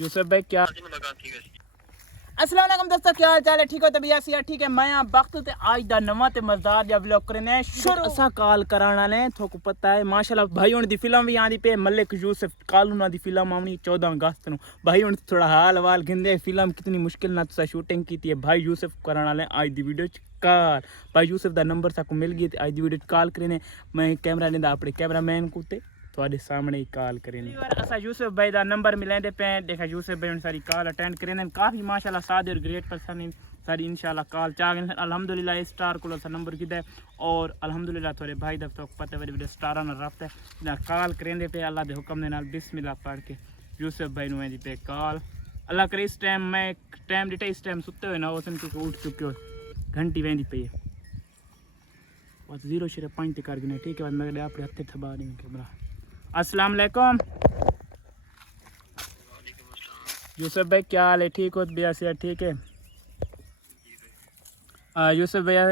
यूसुफ भाई क्या अस्सलाम वालेकुम दोस्तों, क्या हाल चाल है? ठीक हो? तबीयत से ठीक है? मैं वक्त ते आज दा नवा ते मजेदार जा व्लॉग करने शुरू असा कॉल कराना ने थोको पता है माशाल्लाह भाई हुन दी फिल्म भी आंदी पे मलिक यूसुफ कालू ना दी फिल्म आवनी 14 अगस्त नु भाई हुन थोड़ा हाल वाल गिंदे फिल्म कितनी मुश्किल ना तुसा शूटिंग की थी भाई यूसुफ कराना ले आज दी वीडियो च कॉल भाई यूसुफ दा नंबर साको मिल गई आज दी वीडियो कॉल करने मैं कैमरा लेंदा अपने कैमरामैन को ते थोड़े सामने ही कॉल करें असा यूसुफ भाई दा नंबर मिलेंदे पे देखा यूसुफ भाई सारी कॉल अटेंड करें काफ़ी माशाल्लाह सादे और ग्रेट पर्सन सारी इंशाल्लाह कॉल चाह अल्हम्दुलिल्लाह स्टार को नंबर किदा और अल्हम्दुलिल्लाह थोड़े भाई दा तो पता है वीडियो स्टार ना रब्ता है ना कॉल करेंदे पे अल्लाह दे हुक्म दे नाल बिस्मिल्लाह पढ़ के यूसुफ भाई नु पे कॉल अल्लाह करे इस टाइम मैं टाइम डिटे इस टाइम सुते हुए ना उस क्योंकि उठ चुके हो घंटी वेंदी पे बस 0.5 कर गए ठीक है बाद मैं अपने हत्थे थबा नहीं कैमरा अस्सलाम वालेकुम यूसुफ भाई क्या हाल है? ठीक हो? भैया से ठीक है? यूसुफ भैया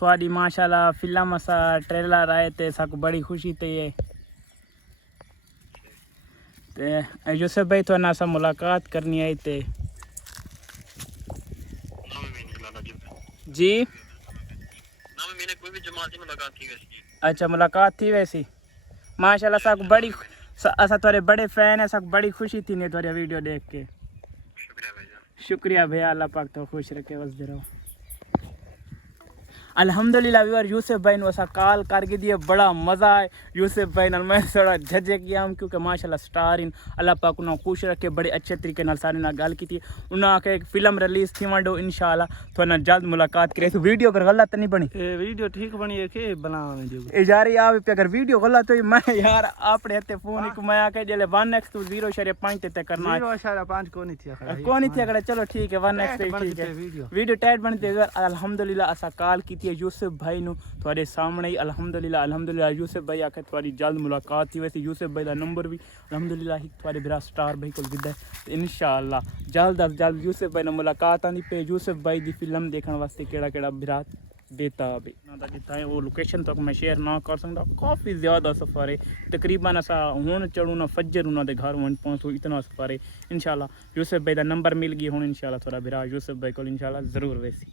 थोड़ी माशाल्लाह फिल्म असा ट्रेलर आए थे सबको बड़ी खुशी थी ये यूसुफ भाई थोड़ा सा मुलाकात करनी आई थे जी। अच्छा मुलाकात थी वैसी माशाल्लाह सब बड़ी असा थोड़े बड़े फैन है सब बड़ी खुशी थी ने थोड़ी वीडियो देख के शुक्रिया भैया अल्लाह पाक तो खुश रखे बस रहो अल्हम्दुलिल्लाह व्यूअर यूसुफ भाई ने कॉल करके दिए बड़ा मज़ा है यूसुफ भाई नाल मैं थोड़ा झजे गया हूँ क्योंकि माशाल्लाह स्टार इन अल्लाह पाक उन्हें खुश रखे बड़े अच्छे तरीके नाल सारे नाल गल की थी उन्हें आके एक फिल्म रिलीज थी वंडो इंशाल्लाह थोड़ा जल्द मुलाकात करे तो वीडियो अगर गलत नहीं बनी वीडियो ठीक बनी है कि बना यार यार अगर वीडियो गलत हुई मैं यार अपने हत्थे फोन एक मैं आके जले 1x 0.5 ते करना है 0.5 को नहीं थी कौन थी अगर चलो ठीक है 1x ठीक है वीडियो टाइट बनते अल्हम्दुलिल्लाह असा कॉल की यूसुफ भाई नु थोड़े सामने ही अल्हम्दुलिल्लाह यूसुफ भाई आके थोड़ी जल्द मुलाकात थी वैसे यूसुफ भाई का नंबर भी अल्हम्दुलिल्लाह ही थोड़े बिरा स्टार भाई को गिदा है इंशाल्लाह जल्द अज जल्द यूसुफ भाई ने मुलाकात आनी पे यूसुफ भाई की फिल्म देखने वास्ते केड़ा बिरा बेताब है जितना है वो लोकेशन तक मैं शेयर ना कर सकता काफ़ी ज़्यादा सफ़र है तकरीबन असा हूँ चढ़ू ना फज्जर उन्होंने घर वन पहुँचो इतना सफ़र है इंशाल्लाह यूसुफ भाई का नंबर मिल गई हूँ इंशाल्लाह थोड़ा बिरा यूसुफ भाई को इंशाल्लाह ज़रूर वैसी